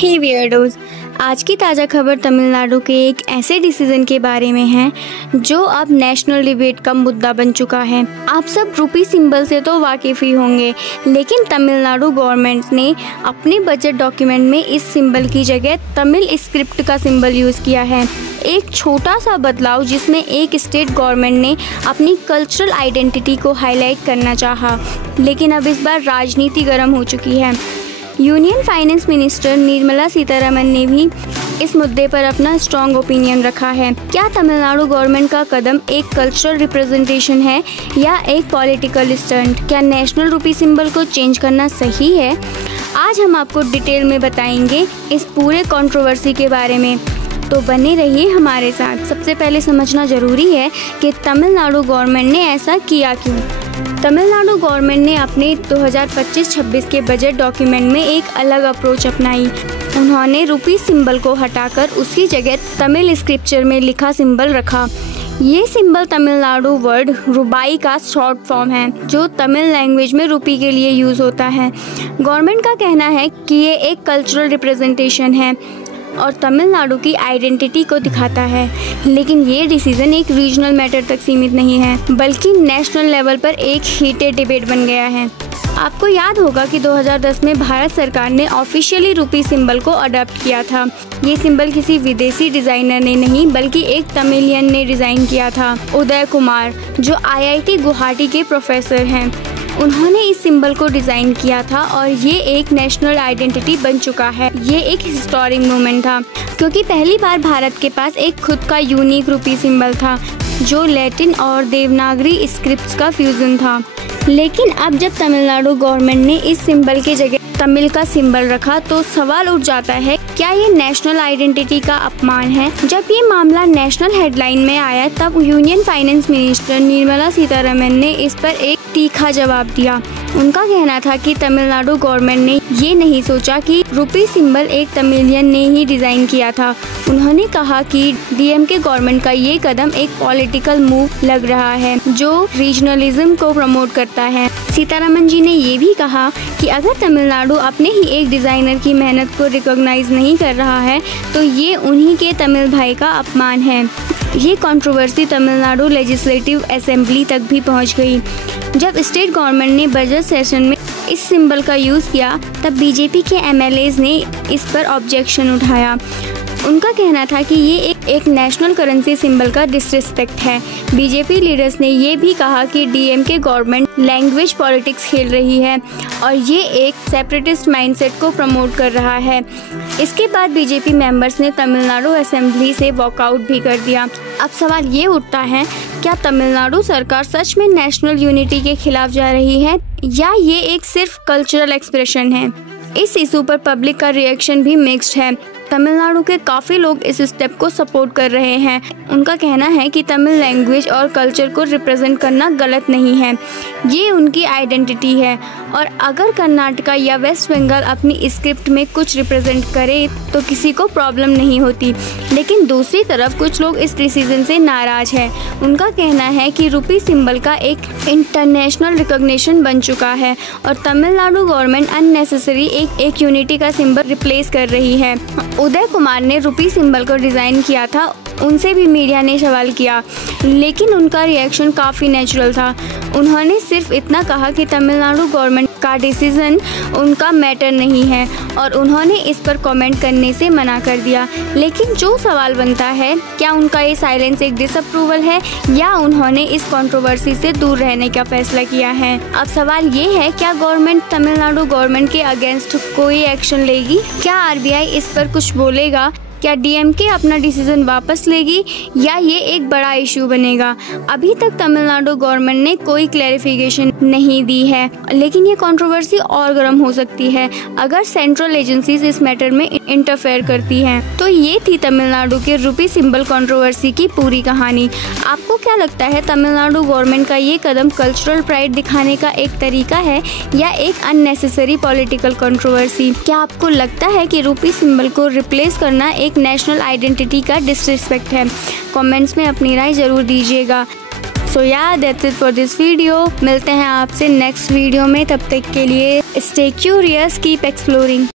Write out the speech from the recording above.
हे वियर्डोज, आज की ताज़ा खबर तमिलनाडु के एक ऐसे डिसीजन के बारे में है जो अब नेशनल डिबेट का मुद्दा बन चुका है। आप सब रूपी सिंबल से तो वाकिफ ही होंगे, लेकिन तमिलनाडु गवर्नमेंट ने अपने बजट डॉक्यूमेंट में इस सिंबल की जगह तमिल स्क्रिप्ट का सिंबल यूज़ किया है। एक छोटा सा बदलाव जिसमें एक स्टेट गवर्नमेंट ने अपनी कल्चरल आइडेंटिटी को हाईलाइट करना चाहा, लेकिन अब इस बार राजनीति गर्म हो चुकी है। Union finance minister Nirmala Sitharaman ने भी इस मुद्दे पर अपना स्ट्रॉन्ग ओपिनियन रखा है। क्या तमिलनाडु गवर्नमेंट का कदम एक कल्चरल रिप्रेजेंटेशन है या एक पॉलिटिकल स्टंट? क्या नेशनल रूपी सिंबल को चेंज करना सही है? आज हम आपको डिटेल में बताएंगे इस पूरे कंट्रोवर्सी के बारे में, तो बने रहिए हमारे साथ। सबसे पहले समझना जरूरी है कि तमिलनाडु गवर्नमेंट ने ऐसा किया क्यों। तमिलनाडु गवर्नमेंट ने अपने 2025-26 के बजट डॉक्यूमेंट में एक अलग अप्रोच अपनाई। उन्होंने रूपी सिंबल को हटाकर उसकी जगह तमिल स्क्रिप्चर में लिखा सिंबल रखा। ये सिंबल तमिलनाडु वर्ड रुबाई का शॉर्ट फॉर्म है, जो तमिल लैंग्वेज में रूपी के लिए यूज़ होता है। गवर्नमेंट का कहना है कि ये एक कल्चरल रिप्रेजेंटेशन है और तमिलनाडु की आइडेंटिटी को दिखाता है, लेकिन ये डिसीजन एक रीजनल मैटर तक सीमित नहीं है, बल्कि नेशनल लेवल पर एक हीटेड डिबेट बन गया है। आपको याद होगा कि 2010 में भारत सरकार ने ऑफिशियली रूपी सिंबल को अडॉप्ट किया था। ये सिंबल किसी विदेशी डिज़ाइनर ने नहीं, बल्कि एक तमिलियन ने डिज़ाइन किया था, उदय कुमार, जो IIT गुवाहाटी के प्रोफेसर हैं। उन्होंने इस सिंबल को डिज़ाइन किया था और ये एक नेशनल आइडेंटिटी बन चुका है। ये एक हिस्टोरिक मोमेंट था, क्योंकि पहली बार भारत के पास एक खुद का यूनिक रूपी सिंबल था, जो लैटिन और देवनागरी स्क्रिप्ट्स का फ्यूजन था। लेकिन अब जब तमिलनाडु गवर्नमेंट ने इस सिंबल के जगह तमिल का सिंबल रखा, तो सवाल उठ जाता है, क्या ये नेशनल आइडेंटिटी का अपमान है? जब ये मामला नेशनल हेडलाइन में आया, तब union finance minister Nirmala Sitharaman ने इस पर एक तीखा जवाब दिया। उनका कहना था कि तमिलनाडु गवर्नमेंट ने ये नहीं सोचा कि रूपी सिंबल एक तमिलियन ने ही डिज़ाइन किया था। उन्होंने कहा कि DMK गवर्नमेंट का ये कदम एक पॉलिटिकल मूव लग रहा है, जो रीजनलिज्म को प्रमोट करता है। सीतारमण जी ने ये भी कहा कि अगर तमिलनाडु अपने ही एक डिज़ाइनर की मेहनत को रिकॉग्नाइज नहीं कर रहा है, तो ये उन्हीं के तमिल भाई का अपमान है। ये कंट्रोवर्सी तमिलनाडु लेजिस्लेटिव असेंबली तक भी पहुंच गई। जब स्टेट गवर्नमेंट ने बजट सेशन में इस सिंबल का यूज़ किया, तब BJP के MLAs ने इस पर ऑब्जेक्शन उठाया। उनका कहना था कि ये एक नेशनल करेंसी सिंबल का डिसरिस्पेक्ट है। BJP लीडर्स ने ये भी कहा कि DMK गवर्नमेंट लैंग्वेज पॉलिटिक्स खेल रही है और ये एक सेपरेटिस्ट माइंडसेट को प्रमोट कर रहा है। इसके बाद BJP मेंबर्स ने तमिलनाडु असेंबली से वॉकआउट भी कर दिया। अब सवाल ये उठता है, क्या तमिलनाडु सरकार सच में नेशनल यूनिटी के खिलाफ जा रही है या ये एक सिर्फ कल्चरल एक्सप्रेशन है? इस इशू पर पब्लिक का रिएक्शन भी मिक्स्ड है। तमिलनाडु के काफ़ी लोग इस स्टेप को सपोर्ट कर रहे हैं। उनका कहना है कि तमिल लैंग्वेज और कल्चर को रिप्रेजेंट करना गलत नहीं है, ये उनकी आइडेंटिटी है, और अगर कर्नाटका या वेस्ट बंगाल अपनी स्क्रिप्ट में कुछ रिप्रेजेंट करे तो किसी को प्रॉब्लम नहीं होती। लेकिन दूसरी तरफ कुछ लोग इस डिसीजन से नाराज़ हैं। उनका कहना है कि रूपी सिंबल का एक इंटरनेशनल रिकॉग्निशन बन चुका है और तमिलनाडु गवर्नमेंट अननेसेसरी एक यूनिटी का सिंबल रिप्लेस कर रही है। उदय कुमार ने रूपी सिंबल को डिज़ाइन किया था, उनसे भी मीडिया ने सवाल किया, लेकिन उनका रिएक्शन काफ़ी नेचुरल था। उन्होंने सिर्फ इतना कहा कि तमिलनाडु गवर्नमेंट का डिसीजन उनका मैटर नहीं है और उन्होंने इस पर कमेंट करने से मना कर दिया। लेकिन जो सवाल बनता है, क्या उनका ये साइलेंस एक डिसअप्रूवल है या उन्होंने इस कंट्रोवर्सी से दूर रहने का फैसला किया है? अब सवाल ये है, क्या गवर्नमेंट तमिलनाडु गवर्नमेंट के अगेंस्ट कोई एक्शन लेगी? क्या RBI इस पर कुछ बोलेगा? क्या DMK अपना डिसीजन वापस लेगी या ये एक बड़ा इशू बनेगा? अभी तक तमिलनाडु गवर्नमेंट ने कोई क्लैरिफिकेशन नहीं दी है, लेकिन ये कंट्रोवर्सी और गर्म हो सकती है अगर सेंट्रल एजेंसीज इस मैटर में इंटरफेयर करती हैं। तो ये थी तमिलनाडु के रूपी सिंबल कंट्रोवर्सी की पूरी कहानी। आपको क्या लगता है, तमिलनाडु गवर्नमेंट का ये कदम कल्चरल प्राइड दिखाने का एक तरीका है या एक अननेसेसरी पॉलिटिकल कंट्रोवर्सी? क्या आपको लगता है कि रूपी सिंबल को रिप्लेस करना एक नेशनल आइडेंटिटी का डिसरिस्पेक्ट है? कमेंट्स में अपनी राय जरूर दीजिएगा। सो या that's it for this video. मिलते हैं आपसे नेक्स्ट वीडियो में, तब तक के लिए स्टे क्यूरियस, कीप एक्सप्लोरिंग।